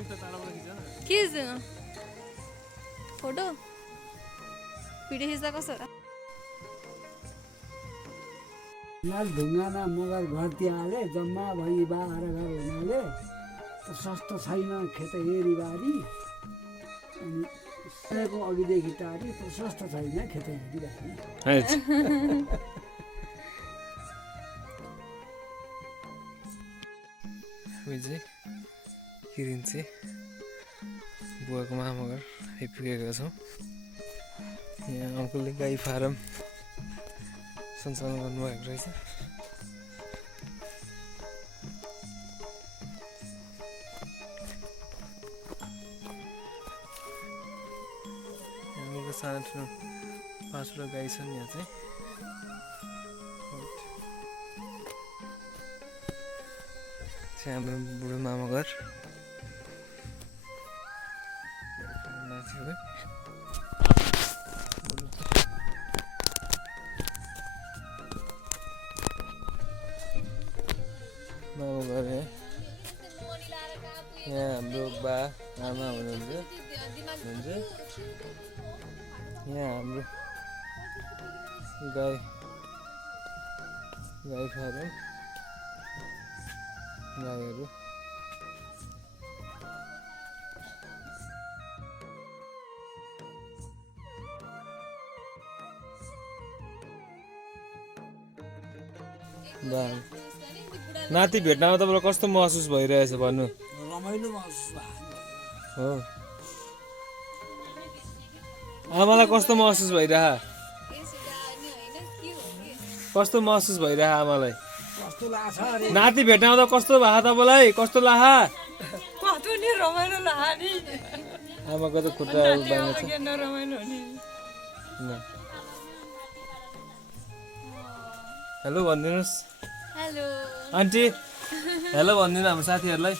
खिच्दिनु photo video खिच्दा कसो र ढुङ्गामा मगर घर त्यहाँले जम्मा भई 12 घर हुनाले सस्तो छैन खेत हेरी बारी अनि सयको अघिदेखि टारी प्रशस्त छैन खेत हेरी बारी किरिन चाहिँ बुवाको मामाघर आइपुगेका छौँ। यहाँ अङ्कलले गाई फारम सञ्चालन गर्नुभएको रहेछ। यहाँनिर सानो 5वटा गाई छन्। यहाँ चाहिँ हाम्रो बुढो मामा घर माथि हो। मामा घर यहाँ हाम्रो बा आमा हुनुहुन्छ। यहाँ हाम्रो गाई फारम गाईहरू नाति भेट्नमा तपाईँलाई कस्तो महसुस भइरहेछ भन्नु? रमाइलो महसुस हो। आमालाई कस्तो महसुस भइरह? कस्तो महसुस भइरह आमालाई? कस्तो लाग्छ अरे नाति भेट्नाउँदा कस्तो भएको तपाईँलाई? कस्तो लाह? कस्तो नि रमाइलो लाग्यो नि। आमाको त खुट्टाहरू बाँगेको छ। रमाइलो नि। हेलो भनिदिनुहोस्। हेलो आन्टी हेलो भनिदिनु हाम्रो साथीहरूलाई।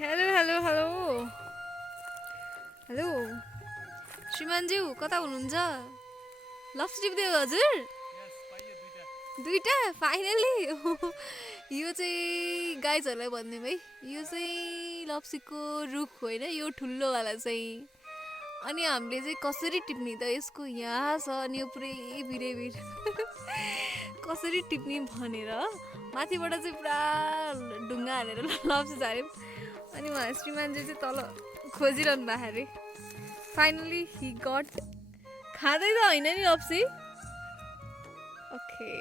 हेलो हेलो हेलो हेलो श्रीमानज्यू कता हुनुहुन्छ? लप्सी टिप्दै हजुर? दुईटा फाइनली। यो चाहिँ गाइजहरूलाई भन्ने भाइ यो चाहिँ लप्सीको रुख होइन, यो ठुलोवाला चाहिँ। अनि हामीले चाहिँ कसरी टिप्ने त यसको यहाँ छ अनि यो पुरै भिरैभिर कसरी टिप्ने भनेर माथिबाट चाहिँ पुरा ढुङ्गा हालेर लप्सी झार्यौँ। अनि उहाँ श्रीमानजी चाहिँ तल खोजिरहनु भएको अरे। Finally he got. खाँदै त होइन नि लप्सी? ओके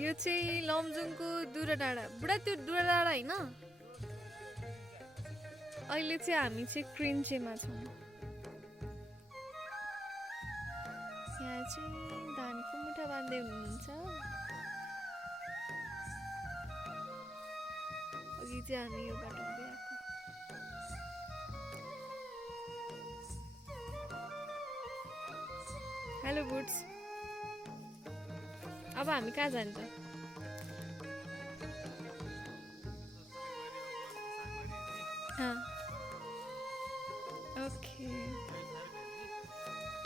यो चाहिँ लमजुङको दुरा डाँडा। बुढा त्यो दुरा डाँडा होइन? अहिले चाहिँ हामी चाहिँ क्रिन्चेमा छौँ। यहाँ चाहिँ धानको मुठा बाँध्दै हुनुहुन्छ। अघि चाहिँ हामी यो बाटो हुँदै आएको। Hello boots. अब हामी कहाँ जान्छ? ओके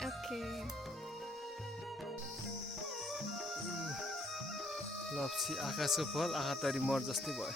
ओके लप्सी आकाशको फल आँखा तरी मर जस्तै भयो।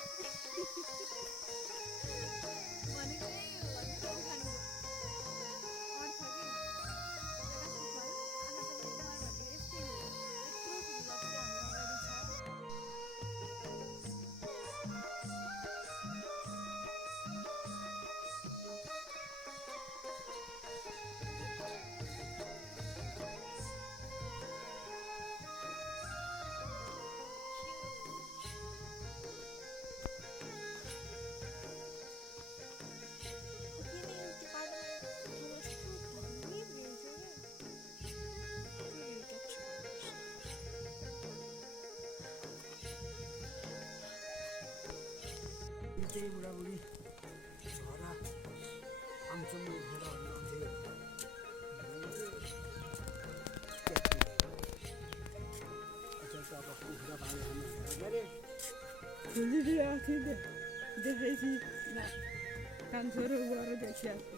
चाहिँ बुढाबुढी छोरा आउँछन् उठेर हुनुहुन्थ्यो। देखेपछि कान्छोरो गएर देखिहाल्छु।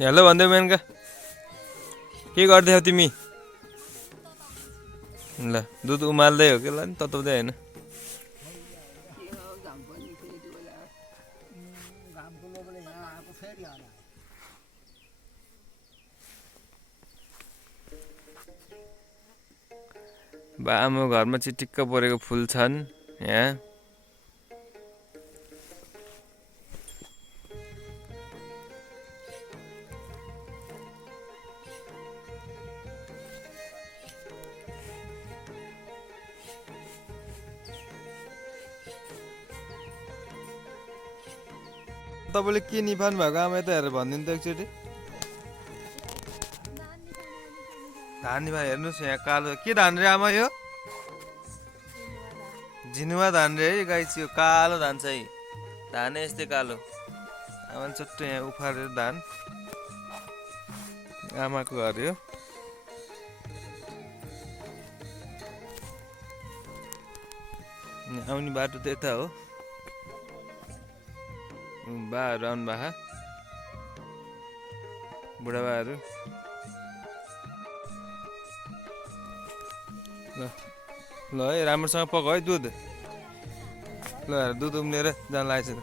हेलो भन्दै मेनका के गर्दै हौ तिमी ल दुध उमाल्दै हो कि ल नि तताउँदै होइन घाम पनि फेरि त्यो बेला घामको लोभले यहाँ आएको फेरि होला बा आमा घरमा चिटिक्क परेको फुल छन् यहाँ तपाईँले के निफान भएको आमा यता हेरेर भनिदिनु त एकचोटि धान निफान हेर्नुहोस् यहाँ कालो के धान रे आमा यो झिनुवा धान रे है गाई यो कालो धान छ है धान यस्तै कालो आमाले चट्ट यहाँ उफारेर धान आमाको घर यो आउने बाटो त यता हो बाहरू आउनु भा बुढाबाहरू ल है राम्रोसँग पक है दुध ल दुध उम्लेर जान लागेको छ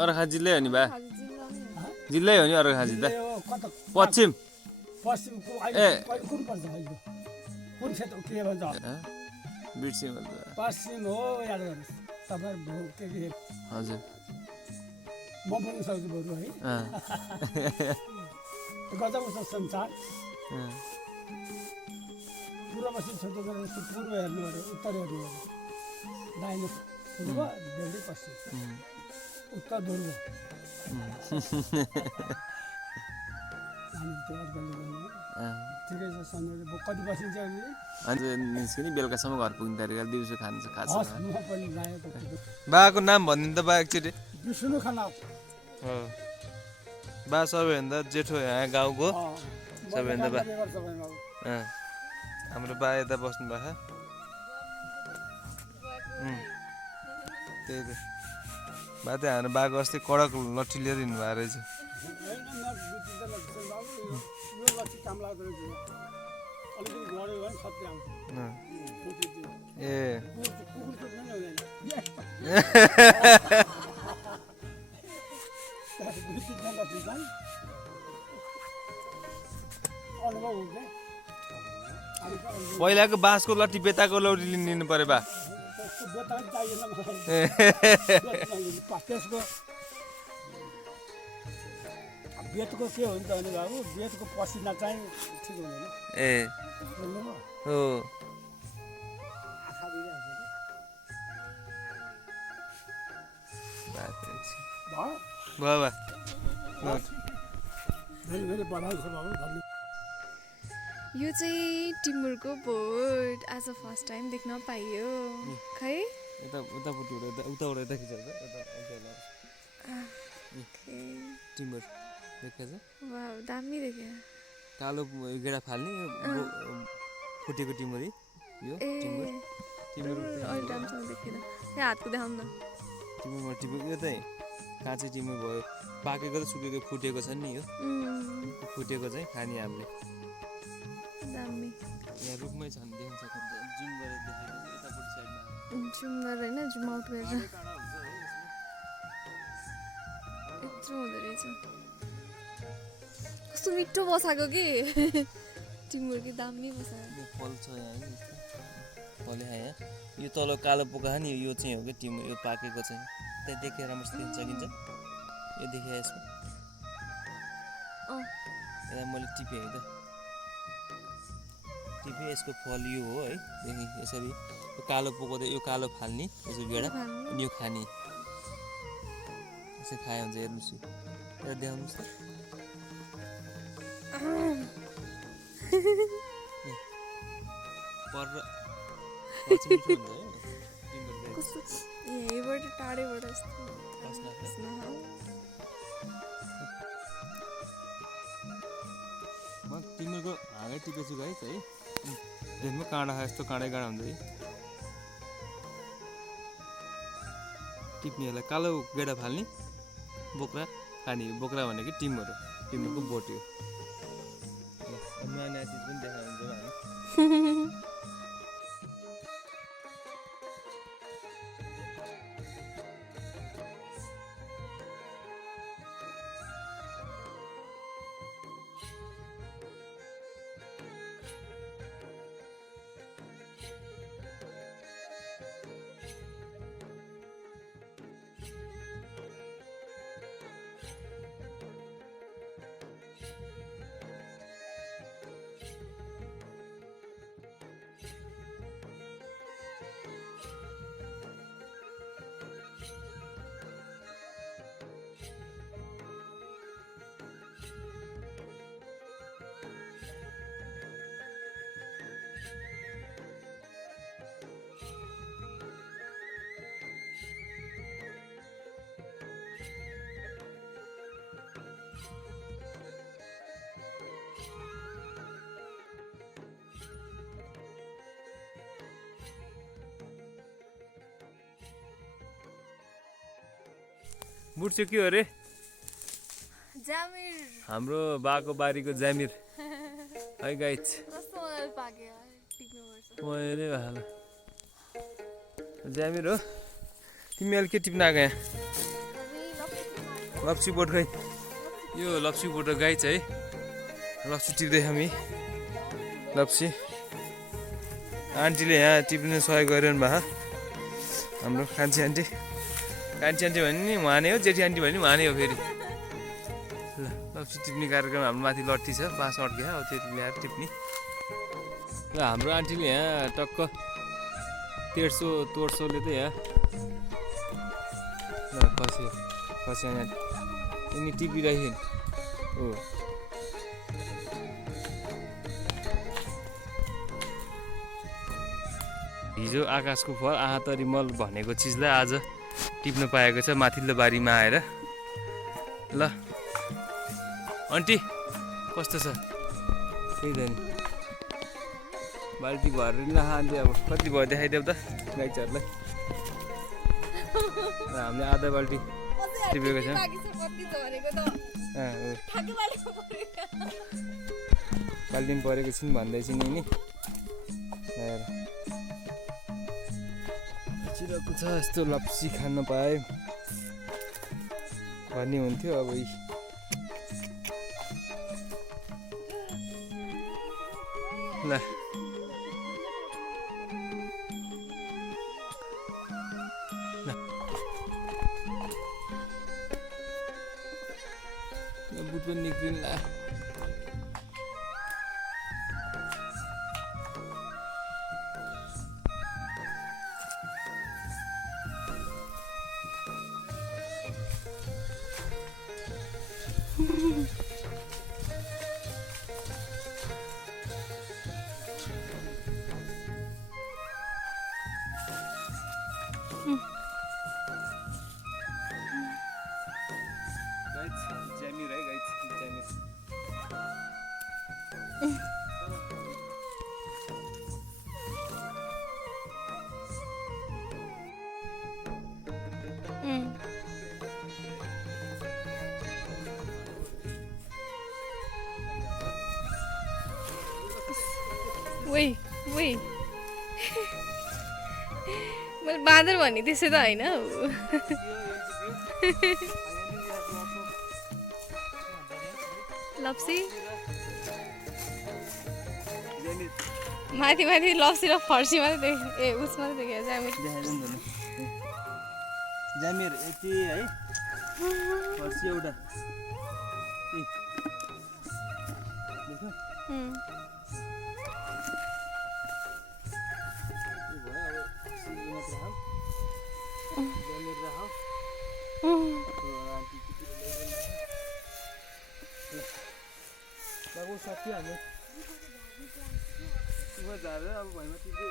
अर्खा जिल्लै हो नि बा जिल्लै हो नि अर्खा जिल्ला पश्चिम ए बिर्सियो पश्चिम हो याद गर्नुहोस् तपाईँ के के हजुर म बोल्न सक्छु बरु है गजबको संसार पूर्व पश्चिम छोटो गरेर पूर्व हेर्नु अरे उत्तर हेर्नु अरे दाहिने पूर्व बेल्दै पश्चिम उत्तर ध्रुव ठिकै छ सन्दर्भ कति बसिन्छ अनि निस्किने बेलुकासम्म घर पुग्ने तरिका दिउँसो खान्छ खान्छ म पनि लागेको बाको नाम भनिदिनु त बा एकचोटि विष्णु खनाल हो बा सबैभन्दा जेठो यहाँ गाउँको सबैभन्दा बा हाम्रो बा यता बस्नु भएको त्यही त बा चाहिँ हाम्रो बाको अस्ति कडक लट्ठी लिएर हिँड्नुभएको रहेछ ए पहिलाको बाँसको लट्ठी बेताको लौटी लिनु पर्यो बा बेतको के हुन्छ भने बाबु बेतको पसिना चाहिँ ठिक हुँदैन ए हो बाबा यो चाहिँ टिमुरको बोट आज फर्स्ट टाइम देख्न पाइयो खै उतापट्टि उताबाट यता खिचेर टिम्बर देखेको छ वाउ दामी देख्यो कालो गेडा फाल्ने फुटेको टिम्बरी यो टिम्बर अहिले टाइमसम्म देखेन यहाँ हातको देखाउनु न टिम्बरमा टिम्बर यो चाहिँ काँचै टिम्बर भयो पाकेको त सुकेको फुटेको छ नि यो फुटेको चाहिँ खाने हामीले दामी यहाँ रुखमै छन् देख्न सकिन्छ जुम गरेर देखेको यतापट्टि साइडमा जुम गरेर होइन जुम आउट गरेर यत्रो हुँदो रहेछ कस्तो मिठो बसाएको कि टिमुरको दामी बसाएको फल छ यहाँ फले यहाँ यो तल कालो पोका नि यो चाहिँ हो कि टिमुर यो पाकेको चाहिँ त्यहाँ देखेर राम्रोसित देख्न सकिन्छ यो देखेँ यसमा यहाँ मैले टिपेँ है त टिपेँ यसको फल यो हो है यसरी यो कालो पोको यो कालो फाल्ने यसको गेडा अनि यो खाने यसरी खायो हुन्छ हेर्नुहोस् यो देखाउनुहोस् त पर यहीँबाट टाढैबाट म तिमीको हाँगै टिपेछु गाइस है देख्नु काँडा यस्तो काँडै काँडा हुन्छ है टिप्नेहरूलाई कालो गेडा फाल्ने बोक्रा खाने बोक्रा भनेको टिमहरू टिमहरूको बोट हो नयाँ नयाँ चिज पनि देखाएर हुन्छ बुट चाहिँ के हो अरे जामिर हाम्रो बाको बारीको जामिर है गाइज कस्तो मजाले पाक्यो टिप्नुपर्छ मैले भाला जामिर हो तिमी अहिले के टिप्न आएको यहाँ लप्सी बोट खै यो लप्सी बोट गाई छ है लप्सी टिप्दै हामी लप्सी आन्टीले यहाँ टिप्ने सहयोग गरिरहनु भएको हाम्रो कान्छी आन्टी भने नि उहाँ नै हो जेठी आन्टी भने नि उहाँ नै हो फेरि ल लप्सी टिप्ने कार्यक्रम हाम्रो माथि लट्ठी छ बाँस अड्किया अब त्यो ल्याएर टिप्ने र हाम्रो आन्टीले यहाँ टक्क 150-300ले त यहाँ ल खस्यो यहाँ यिनी टिपिराखिन् हो हिजो आकाशको फल आहातरी मल भनेको चिजलाई आज टिप्न पाएको छ माथिल्लो बारीमा आएर ल आन्टी कस्तो छ त्यही त नि बाल्टी भरेर ल आन्टी अब कति भयो देखाइदेऊ त गाइजहरूलाई र हामीले आधा बाल्टी टिपेको छ बाल्टी पनि परेको छिन् भन्दैछ नि चिरको छ यस्तो लप्सी खान पाए भन्ने हुन्थ्यो अब ल बुट पनि निक्लिनु ला जामिर है गाइस जामिर Wait. मैले बाँदर भन्ने त्यसै त होइन लप्सी माथि लप्सी र फर्सी मात्रै देखेँ ए उस मात्रै देखेँ जामिर यति है फर्सी एउटा साथी हामी झारेर अब भैँमा टिप्दै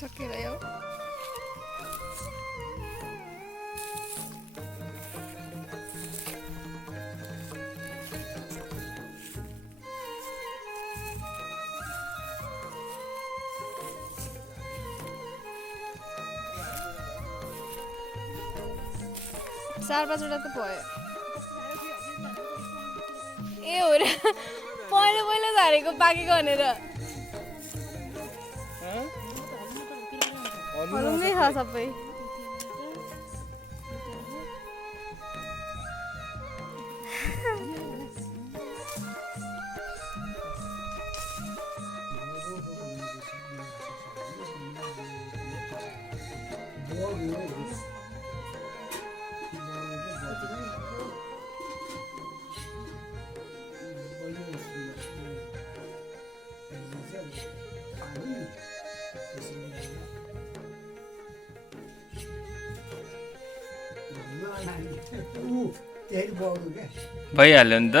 सकेर यो चार पाँचवटा त भयो ए हो र पहिला पहिला झारेको पाकेको भनेर हलुङ्गै छ सबै भइहाल्यो नि त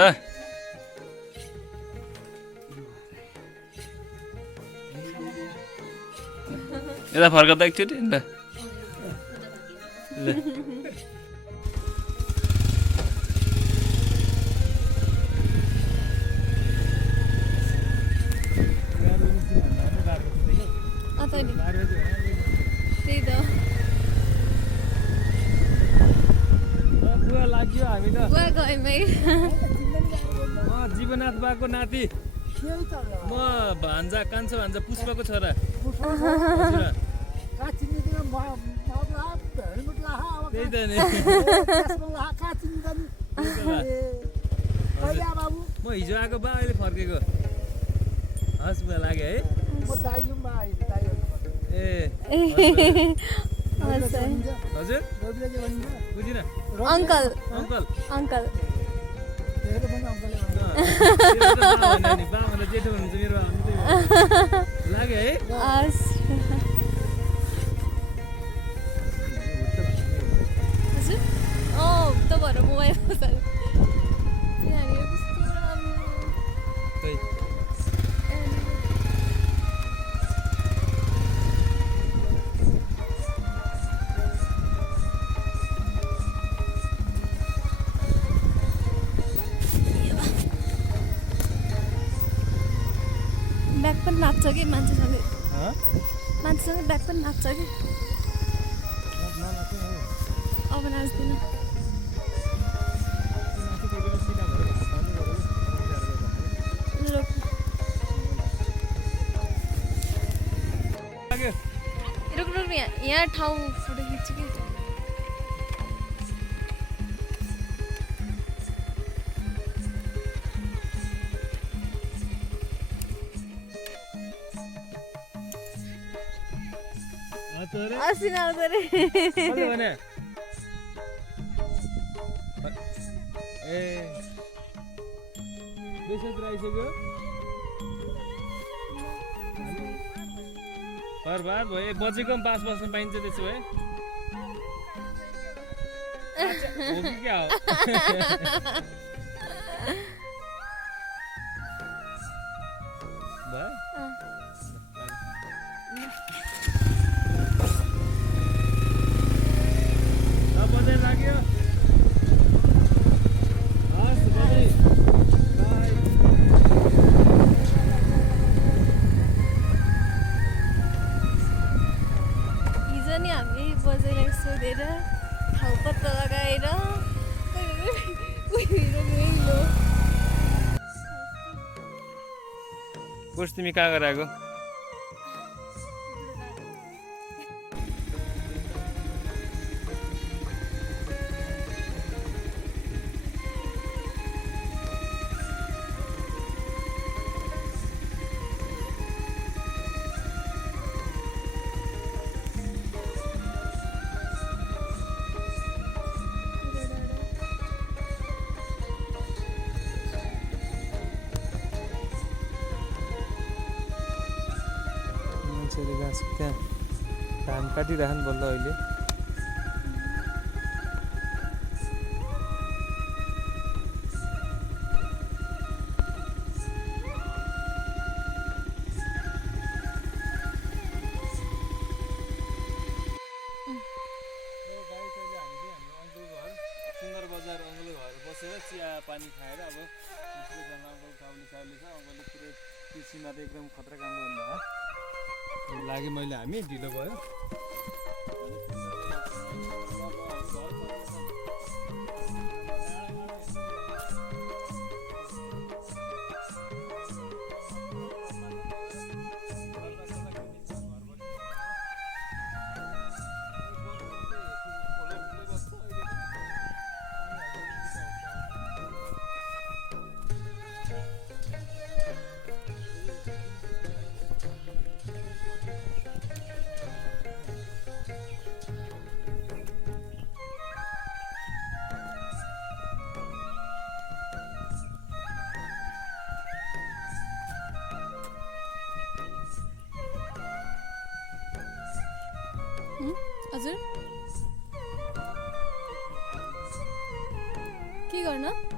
यता फर्क त एकचोटि ल त्यही त लाग्यो हामी त गुवा गएमै म जीवनाथ बाको नाति म भान्जा कान्छो भान्जा पुष्पको छोरा हजुर त्यही त नि म हिजो आएको बा अहिले फर्केको हस् बुवा लाग्यो है ए हजुर बुझिन अङ्कल अङ्कल अङ्कल बा भन्दा जेठो हुनुहुन्छ मेरो लाग्यो है हस् हजुर त भएर मोबाइल ब्याग पनि नाच्छ कि मान्छेसँगै ब्याग पनि नाच्छ कि अब नाच्दिनँ रुक रुक यहाँ ठाउँ फोटो खिच्छु कि अस्ति नआउँछ रे ए आइसक्यो बर्बाद भयो बजेको पनि पास बस्न पाइन्छ त्यसो भए हो कि क्या हो भयो बजाइ लाग्यो हस् बजाइ बाई हिजो नि हामी बजाइलाई सोधेर ठाउँ पत्ता लगाएर कोर्स तिमी कहाँ गएर आएको त्यहाँ धान काटिरहनु बल्ल अहिले पानी खाएर अब जनमा अङ्कल काउली छ अङ्कलले पुरै कृषिमा त एकदम खतरा काम गर्नुभयो लाग्यो मैले हामी ढिलो भयो हजुर के गर्न